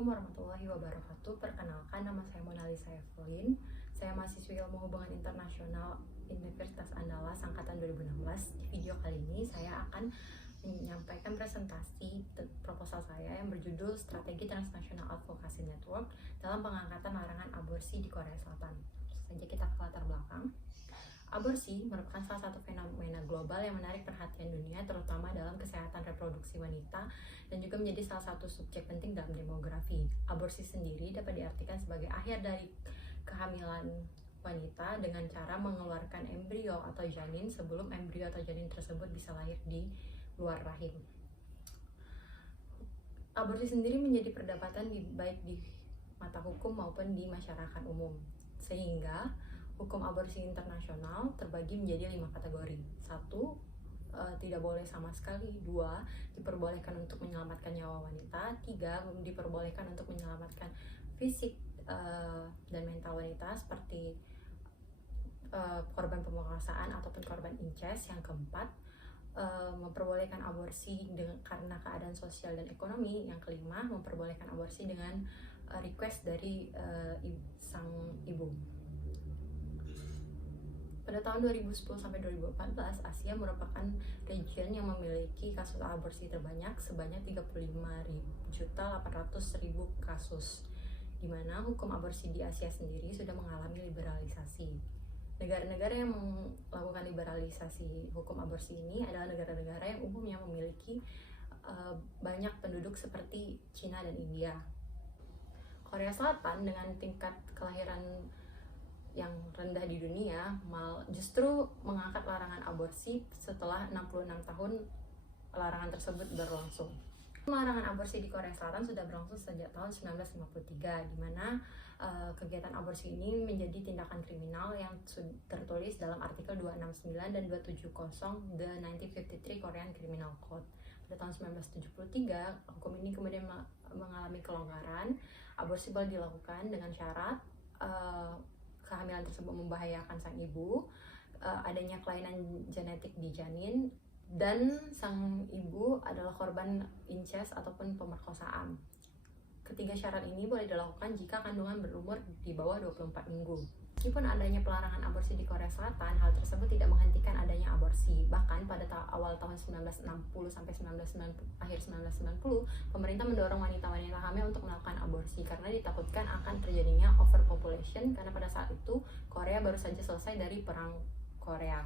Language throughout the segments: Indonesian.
Assalamualaikum warahmatullahi wabarakatuh. Perkenalkan, nama saya Mona Lisa Evelyn. Saya mahasiswi Ilmu Hubungan Internasional Universitas Andalas Angkatan 2016. Di video kali ini saya akan menyampaikan presentasi proposal saya yang berjudul Strategi Transnational Advocacy Network dalam pengangkatan larangan aborsi di Korea Selatan. Langsung saja kita ke latar belakang. Aborsi merupakan salah satu fenomena global yang menarik perhatian dunia, terutama dalam kesehatan reproduksi wanita, dan juga menjadi salah satu subjek penting dalam demografi. Aborsi sendiri dapat diartikan sebagai akhir dari kehamilan wanita dengan cara mengeluarkan embrio atau janin sebelum embrio atau janin tersebut bisa lahir di luar rahim. Aborsi sendiri menjadi perdebatan baik di mata hukum maupun di masyarakat umum, sehingga hukum aborsi internasional terbagi menjadi 5 kategori. 1. Tidak boleh sama sekali. 2. Diperbolehkan untuk menyelamatkan nyawa wanita. 3. Diperbolehkan untuk menyelamatkan fisik dan mental wanita seperti korban pemerkosaan ataupun korban incest. Yang keempat, memperbolehkan aborsi karena keadaan sosial dan ekonomi. Yang kelima, memperbolehkan aborsi dengan request dari sang ibu. Pada tahun 2010 sampai 2014, Asia merupakan region yang memiliki kasus aborsi terbanyak sebanyak 35.800.000 kasus, di mana hukum aborsi di Asia sendiri sudah mengalami liberalisasi. Negara-negara yang melakukan liberalisasi hukum aborsi ini adalah negara-negara yang umumnya memiliki banyak penduduk seperti Cina dan India. Korea Selatan dengan tingkat kelahiran yang rendah di dunia justru mengangkat larangan aborsi setelah 66 tahun larangan tersebut berlangsung. Larangan aborsi di Korea Selatan sudah berlangsung sejak tahun 1953, di mana kegiatan aborsi ini menjadi tindakan kriminal yang tertulis dalam artikel 269 dan 270 The 1953 Korean Criminal Code. Pada tahun 1973, hukum ini kemudian mengalami kelonggaran. Aborsi boleh dilakukan dengan syarat kehamilan tersebut membahayakan sang ibu, adanya kelainan genetik di janin, dan sang ibu adalah korban incest ataupun pemerkosaan. Ketiga syarat ini boleh dilakukan jika kandungan berumur di bawah 24 minggu. Meskipun adanya pelarangan aborsi di Korea Selatan, hal tersebut tidak menghentikan adanya aborsi. Bahkan pada awal tahun 1960 sampai akhir 1990, pemerintah mendorong wanita-wanita hamil untuk melakukan aborsi karena ditakutkan akan terjadinya overpopulation, karena pada saat itu Korea baru saja selesai dari perang Korea.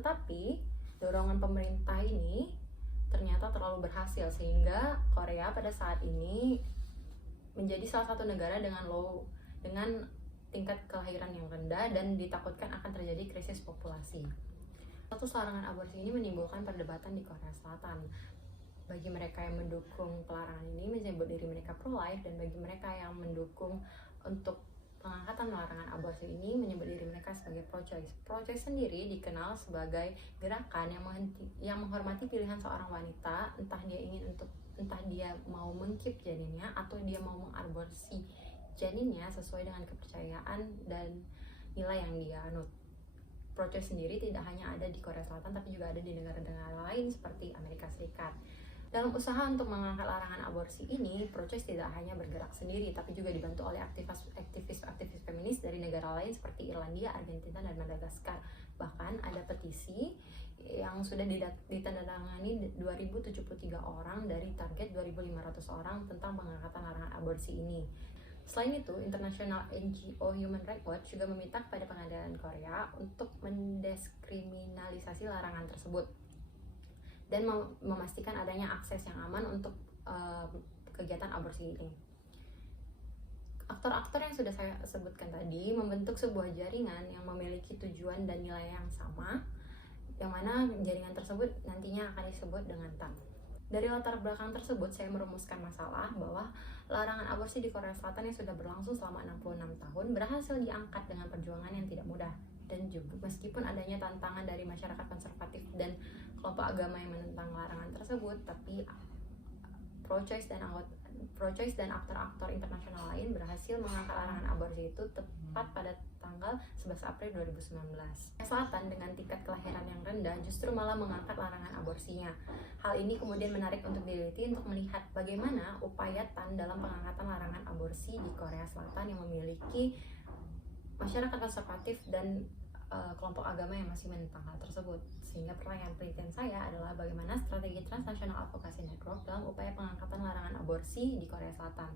Tetapi dorongan pemerintah ini ternyata terlalu berhasil, sehingga Korea pada saat ini menjadi salah satu negara dengan tingkat kelahiran yang rendah dan ditakutkan akan terjadi krisis populasi. Status larangan aborsi ini menimbulkan perdebatan di Korea Selatan. Bagi mereka yang mendukung pelarangan ini menyebut diri mereka pro-life, dan bagi mereka yang mendukung untuk pengangkatan larangan aborsi ini menyebut diri mereka sebagai pro-choice. Pro-choice sendiri dikenal sebagai gerakan yang menghormati pilihan seorang wanita, entah dia mau mengkeep janinnya atau dia mau mengaborsi janinnya sesuai dengan kepercayaan dan nilai yang dia anut. Pro-choice sendiri tidak hanya ada di Korea Selatan, tapi juga ada di negara-negara lain seperti Amerika Serikat. Dalam usaha untuk mengangkat larangan aborsi ini, pro-choice tidak hanya bergerak sendiri, tapi juga dibantu oleh aktivis feminis dari negara lain seperti Irlandia, Argentina, dan Madagaskar. Bahkan ada petisi yang sudah ditandatangani 2073 orang dari target 2500 orang tentang pengangkatan larangan aborsi ini. Selain itu, International NGO Human Rights Watch juga meminta kepada pengadilan Korea untuk mendeskriminalisasi larangan tersebut dan memastikan adanya akses yang aman untuk kegiatan aborsi ini. Aktor-aktor yang sudah saya sebutkan tadi membentuk sebuah jaringan yang memiliki tujuan dan nilai yang sama, yang mana jaringan tersebut nantinya akan disebut dengan TAN. Dari latar belakang tersebut, saya merumuskan masalah bahwa larangan aborsi di Korea Selatan yang sudah berlangsung selama 66 tahun berhasil diangkat dengan perjuangan yang tidak mudah. Dan juga meskipun adanya tantangan dari masyarakat konservatif dan kelompok agama yang menentang larangan tersebut, tapi pro-choice pro-choice dan aktor-aktor internasional lain berhasil mengangkat larangan aborsi itu tepat pada tanggal 11 April 2019. Korea Selatan dengan tingkat kelahiran yang rendah justru malah mengangkat larangan aborsinya. Hal ini kemudian menarik untuk diliti untuk melihat bagaimana upaya TAN dalam pengangkatan larangan aborsi di Korea Selatan yang memiliki masyarakat konservatif dan kelompok agama yang masih menentang hal tersebut. Sehingga pertanyaan penelitian saya adalah bagaimana strategi Transnational Advocacy Network dalam upaya pengangkatan larangan aborsi di Korea Selatan.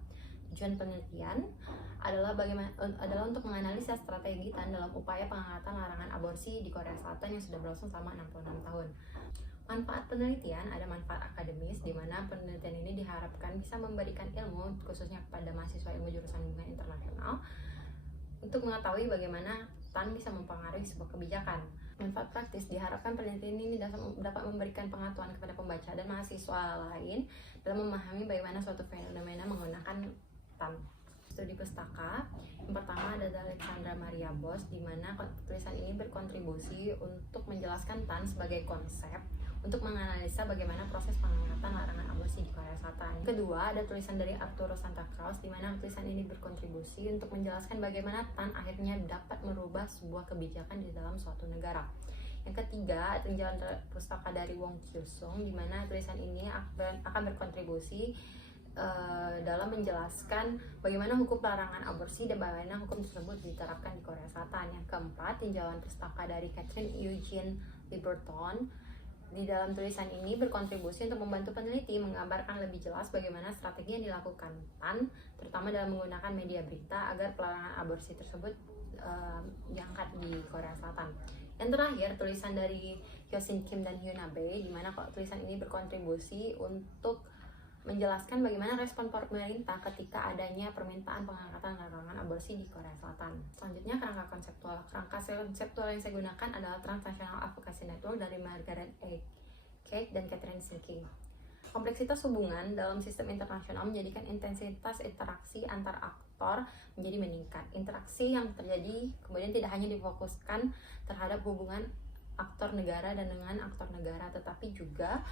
Tujuan penelitian adalah untuk menganalisa strategi TAN dalam upaya pengangkatan larangan aborsi di Korea Selatan yang sudah berlangsung selama 66 tahun. Manfaat penelitian, ada manfaat akademis di mana penelitian ini diharapkan bisa memberikan ilmu khususnya kepada mahasiswa ilmu jurusan hubungan internasional untuk mengetahui bagaimana TAN bisa mempengaruhi sebuah kebijakan. Manfaat praktis, diharapkan penelitian ini dapat memberikan pengetahuan kepada pembaca dan mahasiswa lain dalam memahami bagaimana suatu fenomena menggunakan TAN. Studi pustaka yang pertama adalah Alexandra Maria Bos, di mana tulisan ini berkontribusi untuk menjelaskan TAN sebagai konsep untuk menganalisa bagaimana proses pengangkatan larangan aborsi di Korea Selatan. Kedua, ada tulisan dari Arturo Santa Cruz, di mana tulisan ini berkontribusi untuk menjelaskan bagaimana TAN akhirnya dapat merubah sebuah kebijakan di dalam suatu negara. Yang ketiga, tinjauan pustaka dari Wong Kyu-sung, di mana tulisan ini akan berkontribusi dalam menjelaskan bagaimana hukum larangan aborsi dan bagaimana hukum tersebut diterapkan di Korea Selatan. Yang keempat, tinjauan pustaka dari Catherine Eugene Liberton, di dalam tulisan ini berkontribusi untuk membantu peneliti menggambarkan lebih jelas bagaimana strategi yang dilakukan TAN, terutama dalam menggunakan media berita agar pelarangan aborsi tersebut diangkat di Korea Selatan. Yang terakhir, tulisan dari Hyosin Kim dan Hyuna Bae, di mana tulisan ini berkontribusi untuk menjelaskan bagaimana respon pemerintah ketika adanya permintaan pengangkatan larangan aborsi di Korea Selatan. Selanjutnya, kerangka konseptual. Kerangka konseptual yang saya gunakan adalah Transnational Advocacy Network dari Margaret A. Kate dan Catherine Sinking. Kompleksitas hubungan dalam sistem internasional menjadikan intensitas interaksi antar aktor menjadi meningkat. Interaksi yang terjadi kemudian tidak hanya difokuskan terhadap hubungan aktor negara dan dengan aktor negara, tetapi juga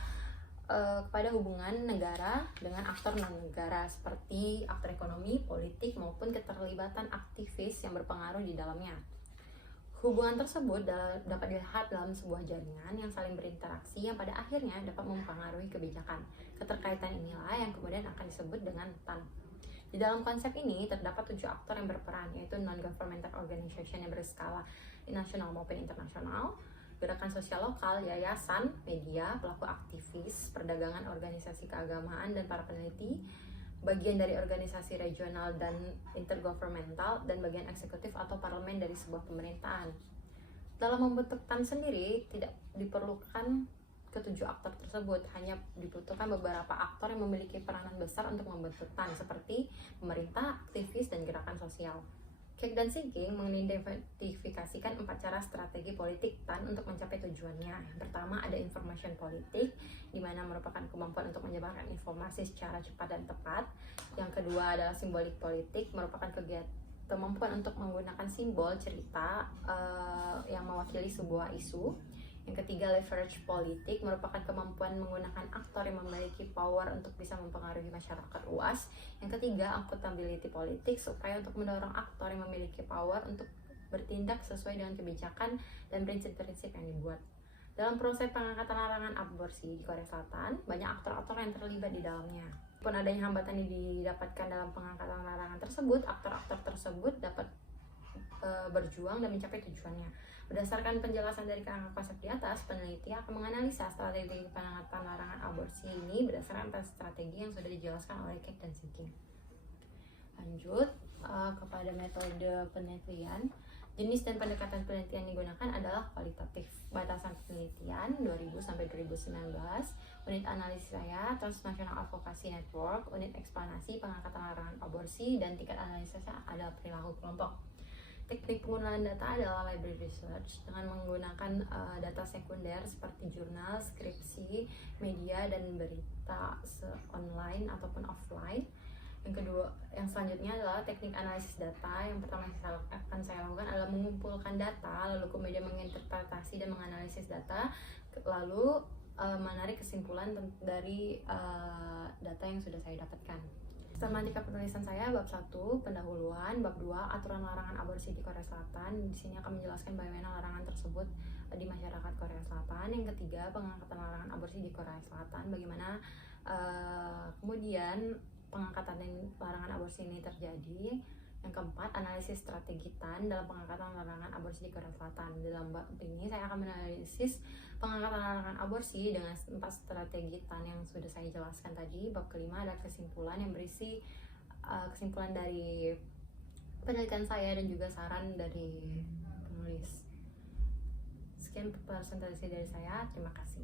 kepada hubungan negara dengan aktor non-negara seperti aktor ekonomi, politik, maupun keterlibatan aktivis yang berpengaruh di dalamnya. Hubungan tersebut dapat dilihat dalam sebuah jaringan yang saling berinteraksi yang pada akhirnya dapat mempengaruhi kebijakan. Keterkaitan inilah yang kemudian akan disebut dengan TAN. Di dalam konsep ini terdapat 7 aktor yang berperan, yaitu non-governmental organization yang berskala nasional maupun internasional, gerakan sosial lokal, yayasan, media, pelaku aktivis, perdagangan, organisasi keagamaan, dan para peneliti, bagian dari organisasi regional dan intergovernmental, dan bagian eksekutif atau parlemen dari sebuah pemerintahan. Dalam membentuk TAN sendiri, tidak diperlukan ketujuh aktor tersebut, hanya dibutuhkan beberapa aktor yang memiliki peranan besar untuk membentuk TAN, seperti pemerintah, aktivis, dan gerakan sosial. Kate dan Sinking mengidentifikasikan 4 cara strategi politik TAN untuk mencapai tujuannya. Yang pertama ada information politik, di mana merupakan kemampuan untuk menyebarkan informasi secara cepat dan tepat. Yang kedua adalah simbolik politik, merupakan kemampuan untuk menggunakan simbol cerita yang mewakili sebuah isu. Yang ketiga, leverage politik, merupakan kemampuan menggunakan aktor yang memiliki power untuk bisa mempengaruhi masyarakat luas. Yang ketiga, accountability politik, supaya untuk mendorong aktor yang memiliki power untuk bertindak sesuai dengan kebijakan dan prinsip-prinsip yang dibuat. Dalam proses pengangkatan larangan aborsi di Korea Selatan, banyak aktor-aktor yang terlibat di dalamnya. Pun adanya hambatan yang didapatkan dalam pengangkatan larangan tersebut, aktor-aktor tersebut dapat berjuang dan mencapai tujuannya. Berdasarkan penjelasan dari kerangka konsep di atas, peneliti akan menganalisa strategi pengangkatan larangan aborsi ini berdasarkan strategi yang sudah dijelaskan oleh Kate dan Sinking. Lanjut kepada metode penelitian. Jenis dan pendekatan penelitian yang digunakan adalah kualitatif. Batasan penelitian 2000 sampai 2019. Unit analisis saya Transnational Advocacy Network. Unit eksplanasi pengangkatan larangan aborsi, dan tingkat analisisnya adalah perilaku kelompok. Teknik penggunaan data adalah library research dengan menggunakan data sekunder seperti jurnal, skripsi, media, dan berita online ataupun offline. Yang selanjutnya adalah teknik analisis data. Yang pertama yang akan saya lakukan adalah mengumpulkan data, lalu kemudian menginterpretasi dan menganalisis data, lalu menarik kesimpulan dari data yang sudah saya dapatkan. Tematika penulisan saya bab 1 pendahuluan, bab 2 aturan larangan aborsi di Korea Selatan. Di sini akan menjelaskan bagaimana larangan tersebut di masyarakat Korea Selatan. Yang ketiga, pengangkatan larangan aborsi di Korea Selatan, bagaimana kemudian pengangkatan larangan aborsi ini terjadi. Yang keempat, analisis strategi TAN dalam pengangkatan larangan aborsi di Korea Selatan. Dalam bab ini saya akan menganalisis pengangkatan larangan aborsi dengan 4 strategi TAN yang sudah saya jelaskan tadi. Bab kelima ada kesimpulan yang berisi kesimpulan dari penelitian saya dan juga saran dari penulis. Sekian presentasi dari saya, terima kasih.